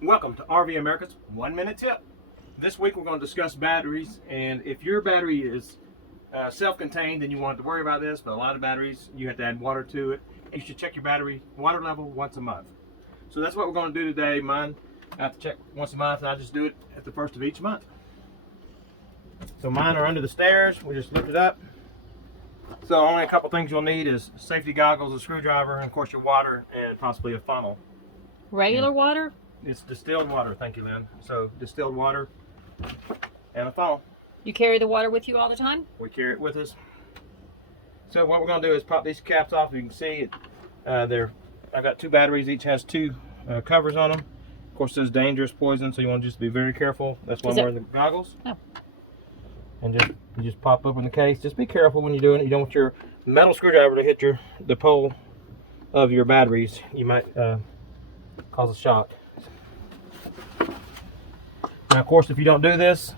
Welcome to RV America's 1 Minute Tip. This week we're going to discuss batteries, and if your battery is self-contained, then you won't have to worry about this, but a lot of batteries, you have to add water to it. You should check your battery water level once a month. So that's what we're going to do today. Mine, I have to check once a month, and I just do it at the first of each month. So mine are under the stairs. We just lift it up. So only a couple things you'll need is safety goggles, a screwdriver, and of course your water, and possibly a funnel. Regular water? It's distilled water, thank you, Lynn. So distilled water and a funnel. You carry the water with you all the time? We carry it with us. So what we're going to do is pop these caps off. You can see it. I've got two batteries. Each has two covers on them. Of course, this is dangerous poison, so you want to just be very careful. That's why I'm wearing the goggles. Oh. And you just pop open the case. Just be careful when you're doing it. You don't want your metal screwdriver to hit the pole of your batteries. You might cause a shock. Now, of course, if you don't do this,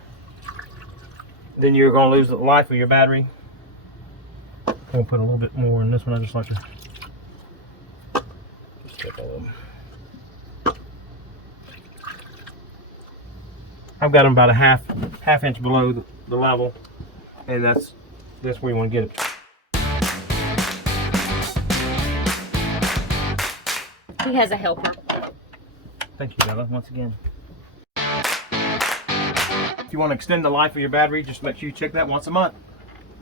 then you're going to lose the life of your battery. I'm going to put a little bit more in this one. I just like to stick a little. I've got them about a half inch below the level, and that's where you want to get it. He has a helper. Thank you, Bella, once again. If you want to extend the life of your battery, just make sure you check that once a month.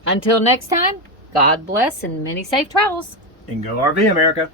Until next time, God bless and many safe travels. And go RV America.